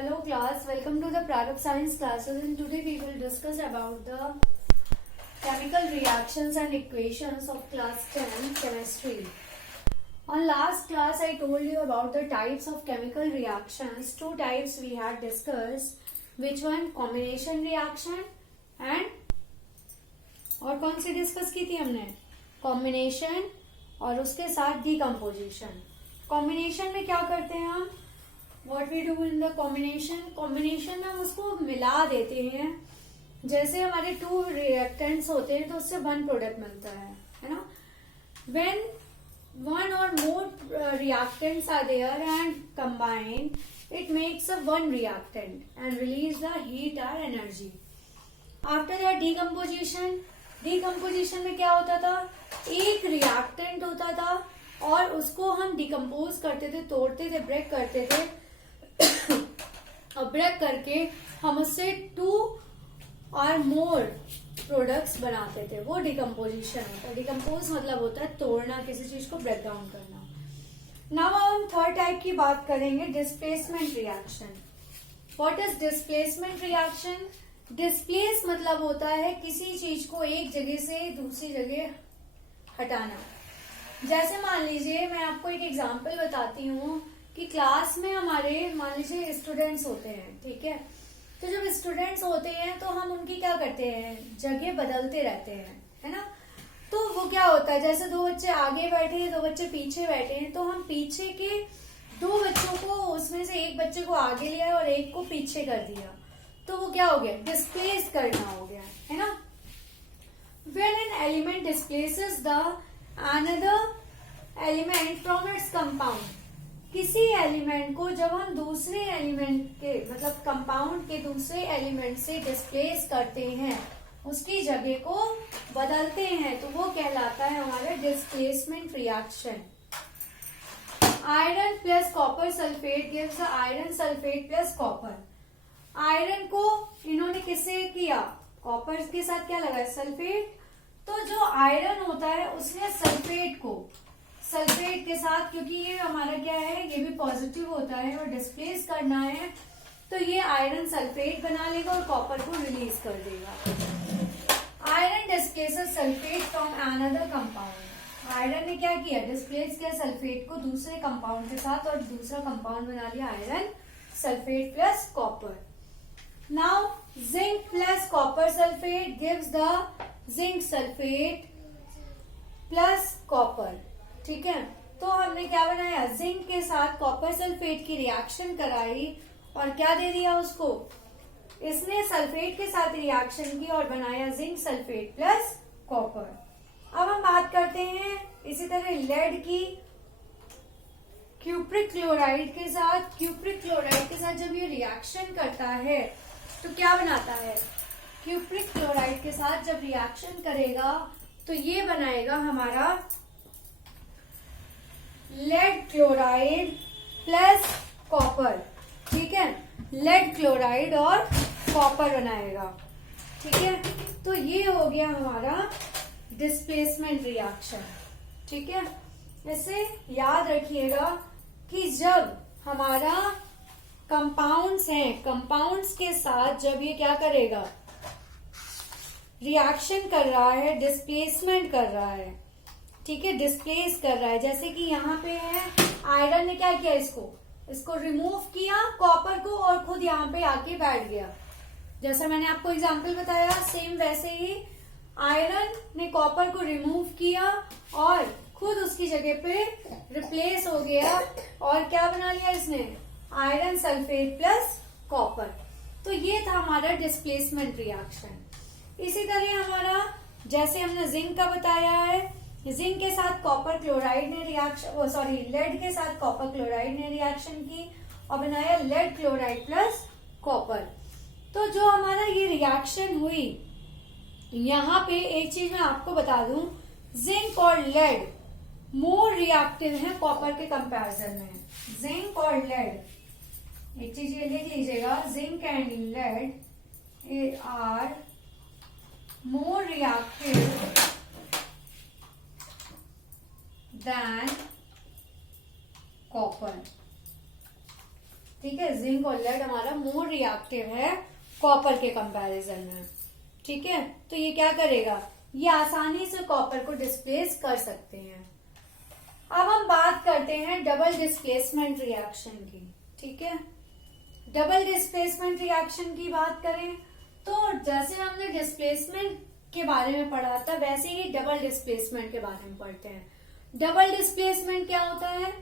Hello class, welcome to the Prarabh Science classes, and today we will discuss about the chemical reactions and equations of class 10 chemistry. On last class I told you about the types of chemical reactions. Two types we had discussed. Which one? Combination reaction and और कौन सी discuss की थी हमने? Combination और उसके साथ decomposition. Combination में क्या करते हैं हम? What we do in the combination में हम उसको मिला देते हैं. जैसे हमारे टू रिएक्टेंट्स होते हैं तो उससे वन प्रोडक्ट मिलता है ना. When one or more reactants are there and combined, it makes a one reactant and release the heat or energy. After that decomposition में क्या होता था? एक रिएक्टेंट होता था और उसको हम डिकम्पोज करते थे, तोड़ते थे, ब्रेक करते थे. और ब्रेक करके हम उससे टू और मोर प्रोडक्ट्स बनाते थे. वो डिकम्पोजिशन होता है. डिकम्पोज मतलब होता है तोड़ना, किसी चीज को ब्रेक डाउन करना. नाउ हम थर्ड टाइप की बात करेंगे, displacement reaction. What is displacement reaction? Displace मतलब होता है किसी चीज को एक जगह से दूसरी जगह हटाना. जैसे मान लीजिए, मैं आपको एक एग्जांपल बताती हूँ कि क्लास में हमारे मान लीजिए स्टूडेंट्स होते हैं, ठीक है. तो जब स्टूडेंट्स होते हैं तो हम उनकी क्या करते हैं, जगह बदलते रहते हैं, है ना. तो वो क्या होता है, जैसे दो बच्चे आगे बैठे हैं, दो बच्चे पीछे बैठे हैं, तो हम पीछे के दो बच्चों को, उसमें से एक बच्चे को आगे लिया और एक को पीछे कर दिया. तो वो क्या हो गया? डिस्प्लेस करना हो गया, है ना. When an element displaces the another element from its compound, किसी एलिमेंट को जब हम दूसरे एलिमेंट के मतलब कंपाउंड के दूसरे एलिमेंट से डिस्प्लेस करते हैं, उसकी जगह को बदलते हैं, तो वो कहलाता है हमारा displacement reaction. Iron plus copper sulphate gives iron sulphate plus copper. Iron को इन्होंने किससे किया? कॉपर के साथ क्या लगाया? सल्फेट. तो जो आयरन होता है उसने सल्फेट के साथ, क्योंकि ये हमारा क्या है, ये भी पॉजिटिव होता है और डिस्प्लेस करना है, तो ये आयरन सल्फेट बना लेगा और कॉपर को रिलीज कर देगा. Iron displaces sulphate from another compound. Iron ने क्या किया? डिस्प्लेस किया सल्फेट को दूसरे कंपाउंड के साथ और दूसरा कंपाउंड बना लिया iron sulphate plus copper. Now zinc plus copper sulphate gives the zinc sulphate plus copper. ठीक है. तो हमने क्या बनाया? जिंक के साथ कॉपर सल्फेट की रिएक्शन कराई और क्या दे दिया उसको? इसने सल्फेट के साथ रिएक्शन की और बनाया जिंक सल्फेट प्लस कॉपर. अब हम बात करते हैं इसी तरह लेड की. क्यूप्रिक क्लोराइड के साथ जब ये रिएक्शन करता है तो क्या बनाता है? क्यूप्रिक क्लोराइड के साथ जब रिएक्शन करेगा तो ये बनाएगा हमारा लेड क्लोराइड प्लस कॉपर. ठीक है, लेड क्लोराइड और कॉपर बनाएगा. ठीक है, तो ये हो गया हमारा डिस्प्लेसमेंट रिएक्शन. ठीक है, इसे याद रखिएगा कि जब हमारा कंपाउंड्स हैं, कंपाउंड्स के साथ जब ये क्या करेगा, रिएक्शन कर रहा है, डिस्प्लेसमेंट कर रहा है. ठीक है, डिस्प्लेस कर रहा है. जैसे कि यहाँ पे है, आयरन ने क्या किया, इसको रिमूव किया कॉपर को और खुद यहाँ पे आके बैठ गया. जैसा मैंने आपको एग्जांपल बताया, सेम वैसे ही आयरन ने कॉपर को रिमूव किया और खुद उसकी जगह पे रिप्लेस हो गया और क्या बना लिया इसने? Iron sulphate plus copper. तो ये था हमारा डिस्प्लेसमेंट रिएक्शन. इसी तरह हमारा, जैसे हमने जिंक का बताया है, जिंक के साथ कॉपर क्लोराइड ने लेड के साथ कॉपर क्लोराइड ने रिएक्शन की और बनाया लेड क्लोराइड प्लस कॉपर. तो जो हमारा ये रिएक्शन हुई, यहाँ पे एक चीज मैं आपको बता दूं, जिंक और लेड मोर रिएक्टिव है कॉपर के कंपैरिजन में. जिंक और लेड, एक चीज ये लिख लीजिएगा, zinc and lead are more reactive than copper. ठीक है, जिंक और लेड हमारा मोर रिएक्टिव है कॉपर के कंपैरिजन में। ठीक है, तो ये क्या करेगा, ये आसानी से कॉपर को डिस्प्लेस कर सकते हैं। अब हम बात करते हैं डबल डिस्प्लेसमेंट रिएक्शन की। ठीक है, डबल डिस्प्लेसमेंट रिएक्शन की बात करें तो जैसे हमने डिस्प्लेसमेंट के बारे में पढ़ा था वैसे ही डबल डिस्प्लेसमेंट के बारे में पढ़ते हैं। डबल डिस्प्लेसमेंट क्या होता है,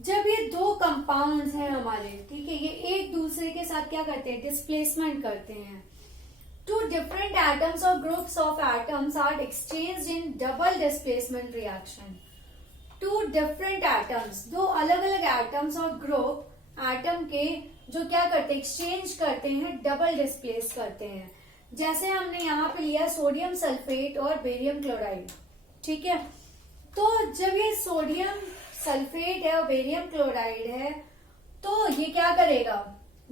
जब ये दो कंपाउंड्स हैं हमारे, ठीक है, ये एक दूसरे के साथ क्या करते हैं, डिस्प्लेसमेंट करते हैं। टू डिफरेंट एटम्स और groups of atoms are exchanged in double displacement reaction. Two different atoms, दो अलग अलग एटम्स और ग्रुप एटम के जो क्या करते हैं, एक्सचेंज करते हैं, डबल डिस्प्लेस करते हैं। जैसे हमने यहाँ पे लिया सोडियम सल्फेट और बेरियम क्लोराइड। ठीक है, तो जब ये सोडियम सल्फेट है और बेरियम क्लोराइड है तो ये क्या करेगा,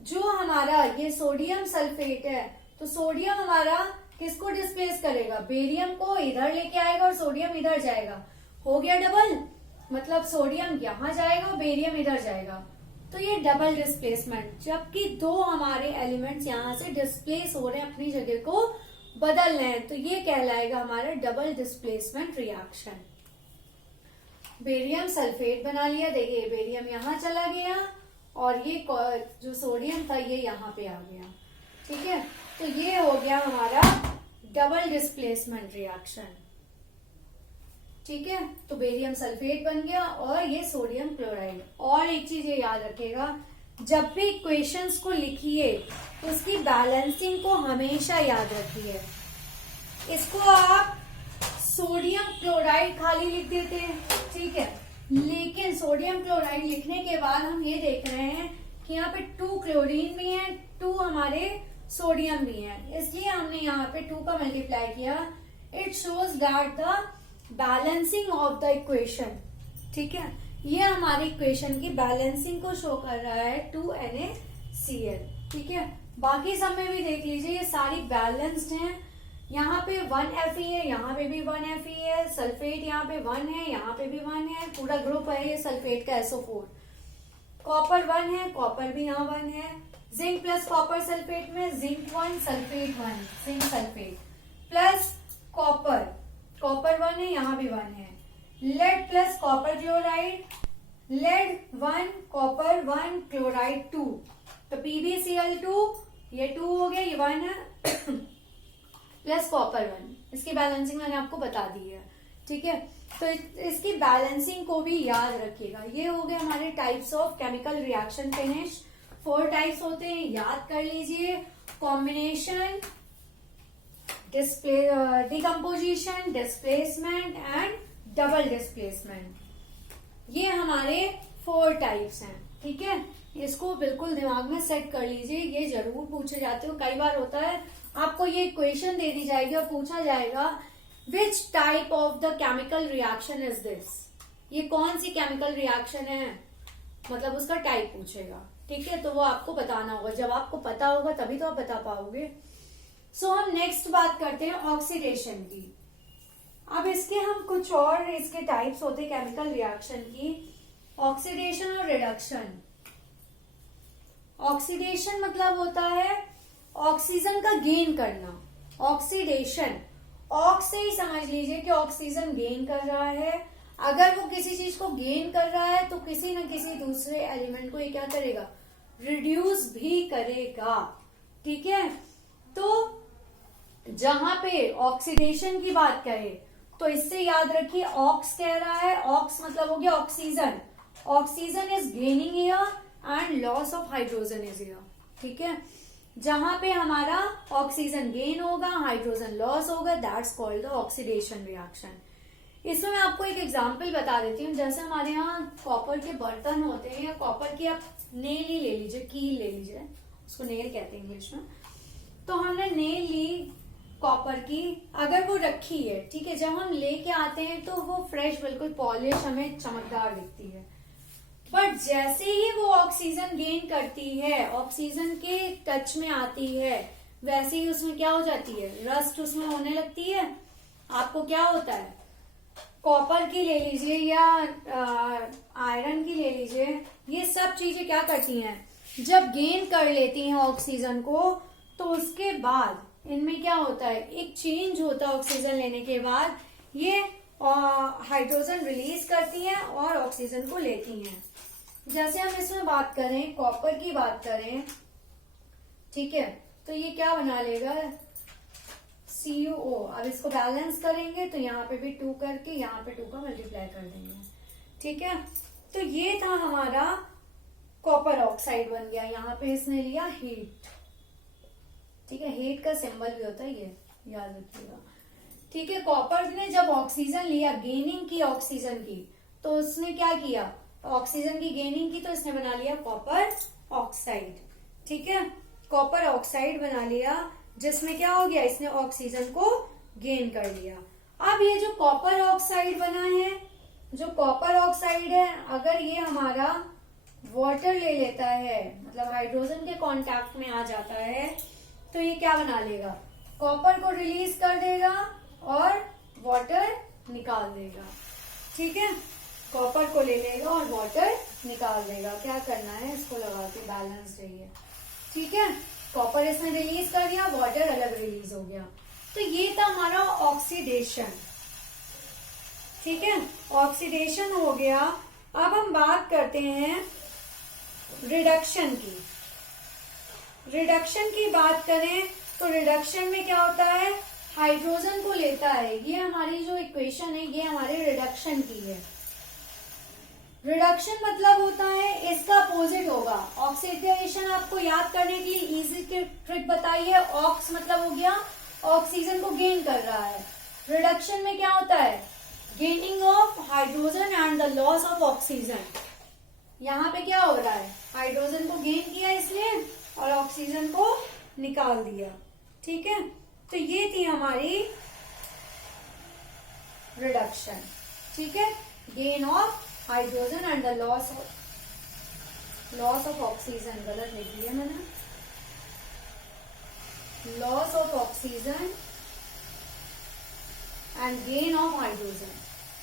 जो हमारा ये सोडियम सल्फेट है तो सोडियम हमारा किसको डिस्प्लेस करेगा, बेरियम को इधर लेके आएगा और सोडियम इधर जाएगा। हो गया डबल, मतलब सोडियम यहां जाएगा और बेरियम इधर जाएगा, तो ये डबल डिस्प्लेसमेंट। जबकि दो हमारे एलिमेंट्स यहां से डिस्प्लेस हो रहे हैं, अपनी जगह को बदल रहे हैं, तो ये कहलाएगा हमारा double displacement reaction. Barium sulphate बना लिया, देखिए बेरियम यहां चला गया और ये जो सोडियम था ये यहाँ पे आ गया। ठीक है, तो ये हो गया हमारा डबल डिस्प्लेसमेंट रिएक्शन। ठीक है, तो बेरियम सल्फेट बन गया और ये सोडियम क्लोराइड। और एक चीज ये याद रखिएगा, जब भी इक्वेशंस को लिखिए उसकी बैलेंसिंग को हमेशा याद रखिए। इसको आप सोडियम क्लोराइड खाली लिख देते हैं, ठीक है, लेकिन सोडियम क्लोराइड लिखने के बाद हम ये देख रहे हैं कि यहाँ पे 2 क्लोरीन भी है, 2 हमारे सोडियम भी है, इसलिए हमने यहाँ पे 2 का मल्टीप्लाई किया। It shows that the balancing of the equation. ठीक है, ये हमारी इक्वेशन की बैलेंसिंग को शो कर रहा है 2NaCl। ठीक है, बाकी सब में भी देख लीजिए ये सारी बैलेंस्ड हैं। यहाँ पे 1Fe है, यहाँ पे भी 1Fe है, सल्फेट यहाँ पे 1 है, यहाँ पे भी 1 है, पूरा ग्रुप है ये सल्फेट का SO4। कॉपर 1 है, कॉपर भी यहाँ 1 है। जिंक प्लस कॉपर सल्फेट में zinc 1 sulphate 1, zinc sulphate plus copper, copper 1 है, यहाँ भी 1 है। Lead plus copper chloride, lead 1 copper 1 chloride 2, तो PbCl2 ये 2 हो गया, ये 1 है प्लस कॉपर 1। इसकी बैलेंसिंग मैंने आपको बता दी है। ठीक है, तो इसकी बैलेंसिंग को भी याद रखिएगा। ये हो गए हमारे types of chemical reaction finish. 4 types होते हैं, याद कर लीजिए, combination, decomposition, displacement and double displacement. ये हमारे 4 टाइप्स हैं। ठीक है, इसको बिल्कुल दिमाग में सेट कर लीजिए, ये जरूर पूछे जाते हो। कई बार होता है आपको ये इक्वेशन दे दी जाएगी और पूछा जाएगा which type of the chemical reaction is this, ये कौन सी केमिकल रिएक्शन है, मतलब उसका टाइप पूछेगा। ठीक है, तो वो आपको बताना होगा, जब आपको पता होगा तभी तो आप बता पाओगे। सो हम नेक्स्ट बात करते हैं ऑक्सीडेशन की। अब इसके हम कुछ और इसके टाइप्स होते हैं केमिकल रिएक्शन की, ऑक्सीडेशन और रिडक्शन। ऑक्सीडेशन मतलब होता है ऑक्सीजन का गेन करना। ऑक्सीडेशन, ऑक्स से ही समझ लीजिए कि ऑक्सीजन गेन कर रहा है। अगर वो किसी चीज को गेन कर रहा है तो किसी न किसी दूसरे एलिमेंट को ये क्या करेगा, रिड्यूस भी करेगा। ठीक है, तो जहां पे ऑक्सीडेशन की बात करें तो इससे याद रखिए ऑक्स कह रहा है, ऑक्स मतलब हो गया oxygen, oxygen is gaining here and loss of hydrogen is here. ठीक है, जहां पे हमारा ऑक्सीजन गेन होगा, हाइड्रोजन लॉस होगा, that's called the oxidation reaction. इसमें मैं आपको एक एग्जांपल बता देती हूँ। जैसे हमारे यहाँ कॉपर के बर्तन होते हैं, या कॉपर की आप नेल ही ले लीजिए, कील ले लीजिए, उसको नेल कहते हैं इंग्लिश में। तो हमने नेल ली कॉपर की, अगर वो रखी है, ठीक है, जब हम लेके आते हैं तो वो फ्रेश बिल्कुल पॉलिश हमें चमकदार दिखती है। बट जैसे ही वो ऑक्सीजन गेन करती है, ऑक्सीजन के टच में आती है, वैसे ही उसमें क्या हो जाती है, रस्ट उसमें होने लगती है। आपको क्या होता है, कॉपर की ले लीजिए या आयरन की ले लीजिए, ये सब चीजें क्या करती हैं, जब गेन कर लेती हैं ऑक्सीजन को, तो उसके बाद इनमें क्या होता है, एक चेंज होता है ऑक्सीजन लेने के बाद, ये हाइड्रोजन रिलीज करती हैं और ऑक्सीजन को लेती हैं। जैसे हम इसमें बात करें, कॉपर की बात करें, ठीक है, तो ये क्या बना लेगा, CuO। अब इसको बैलेंस करेंगे तो यहाँ पे भी 2 करके यहाँ पे 2 का मल्टीप्लाई कर देंगे, ठीक है। तो ये था हमारा कॉपर ऑक्साइड बन गया। यहाँ पे इसने लिया हीट, ठीक है, हीट का सिंबल भी होता है ये, याद रखिएगा, ठीक है। कॉपर ने जब ऑक्सीजन लिया, गेनिंग की ऑक्सीजन की, तो उसने क्या किया, ऑक्सीजन की गेनिंग की, तो इसने बना लिया कॉपर ऑक्साइड, ठीक है, कॉपर ऑक्साइड बना लिया, जिसमें क्या हो गया, इसने ऑक्सीजन को गेन कर लिया। अब ये जो कॉपर ऑक्साइड बना है, जो कॉपर ऑक्साइड है, अगर ये हमारा वाटर ले लेता है, मतलब हाइड्रोजन के कांटेक्ट में आ जाता है, तो ये क्या बना लेगा, कॉपर को रिलीज कर देगा और वाटर निकाल देगा, ठीक है। कॉपर को ले लेगा और वाटर निकाल देगा। क्या करना है, इसको लगा के बैलेंस चाहिए, ठीक है। कॉपर इसने रिलीज कर दिया, वाटर अलग रिलीज हो गया। तो ये था हमारा ऑक्सीडेशन, ठीक है, ऑक्सीडेशन हो गया। अब हम बात करते हैं रिडक्शन की। रिडक्शन की बात करें तो रिडक्शन में क्या होता है, हाइड्रोजन को लेता है, ये हमारी जो इक्वेशन है ये हमारे रिडक्शन की है। रिडक्शन मतलब होता है, इसका अपोजिट होगा। ऑक्सीडेशन आपको याद करने के लिए इजी ट्रिक बताई है, ऑक्स मतलब हो गया ऑक्सीजन को गेन कर रहा है। रिडक्शन में क्या होता है, gaining of hydrogen and the loss of oxygen. यहाँ पे क्या हो रहा है, हाइड्रोजन को गेन किया इसने और ऑक्सीजन को निकाल दिया, ठीक है। तो ये थी हमारी रिडक्शन, ठीक है, gain of hydrogen and the loss of oxygen, गलत लिख दिया मैंने, loss of oxygen and gain of hydrogen,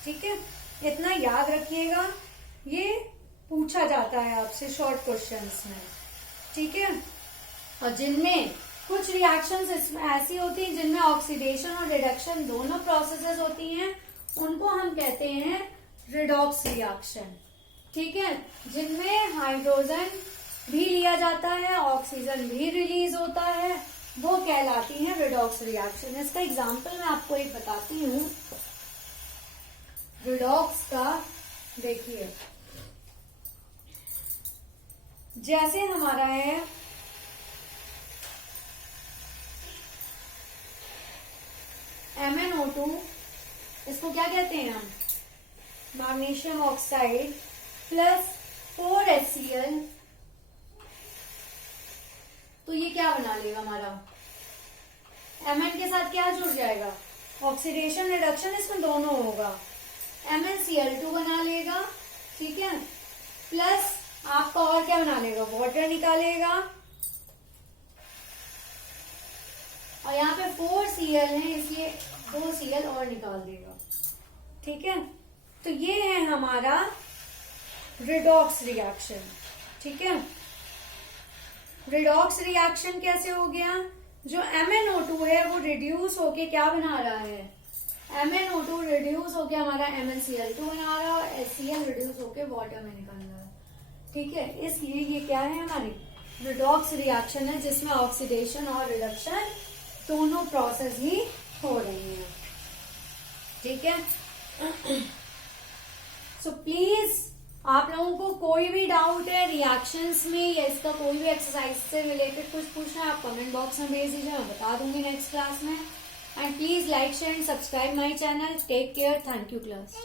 ठीक है। इतना याद रखिएगा, ये पूछा जाता है आपसे शॉर्ट क्वेश्चंस में, ठीक है। और जिनमें कुछ रिएक्शंस ऐसी होती हैं जिनमें ऑक्सीडेशन और रिडक्शन दोनों प्रोसेसेस होती हैं, उनको हम कहते हैं रिडॉक्स रिएक्शन, ठीक है, जिनमें हाइड्रोजन भी लिया जाता है, ऑक्सीजन भी रिलीज होता है, वो कहलाती हैं रिडॉक्स रिएक्शन। इसका एग्जांपल मैं आपको एक बताती हूँ रिडॉक्स का। देखिए, जैसे हमारा है MnO2, इसको क्या कहते हैं हम, मैग्नीशियम ऑक्साइड प्लस 4HCl, तो ये क्या बना लेगा हमारा, Mn के साथ क्या जुड़ जाएगा, ऑक्सीडेशन रिडक्शन इसमें दोनों होगा, MnCl2 बना लेगा, ठीक है, प्लस आपका और क्या बना लेगा, वाटर निकालेगा, और यहाँ पे 4Cl है इसलिए 4Cl और निकाल देगा, ठीक है। तो ये है हमारा रिडॉक्स रिएक्शन, ठीक है। रिडॉक्स रिएक्शन कैसे हो गया, जो MnO2 है वो रिड्यूस होके क्या बना रहा है, MnO2 रिड्यूस होके हमारा MnCl2 बना रहा है और HCl रिड्यूस होके वाटर में निकल रहा है, ठीक है। इसलिए ये क्या है, हमारी रिडॉक्स रिएक्शन है, जिसमें ऑक्सीडेशन और रिडक्शन दोनों प्रोसेस ही हो रही हैं, ठीक है। सो प्लीज आप लोगों को कोई भी डाउट है रिएक्शंस में या इसका कोई भी एक्सरसाइज से रिलेटेड कुछ पूछना है, आप कमेंट बॉक्स में भेज दीजिए, मैं बता दूंगी नेक्स्ट क्लास में। And please like share and subscribe my channel. Take care, thank you class.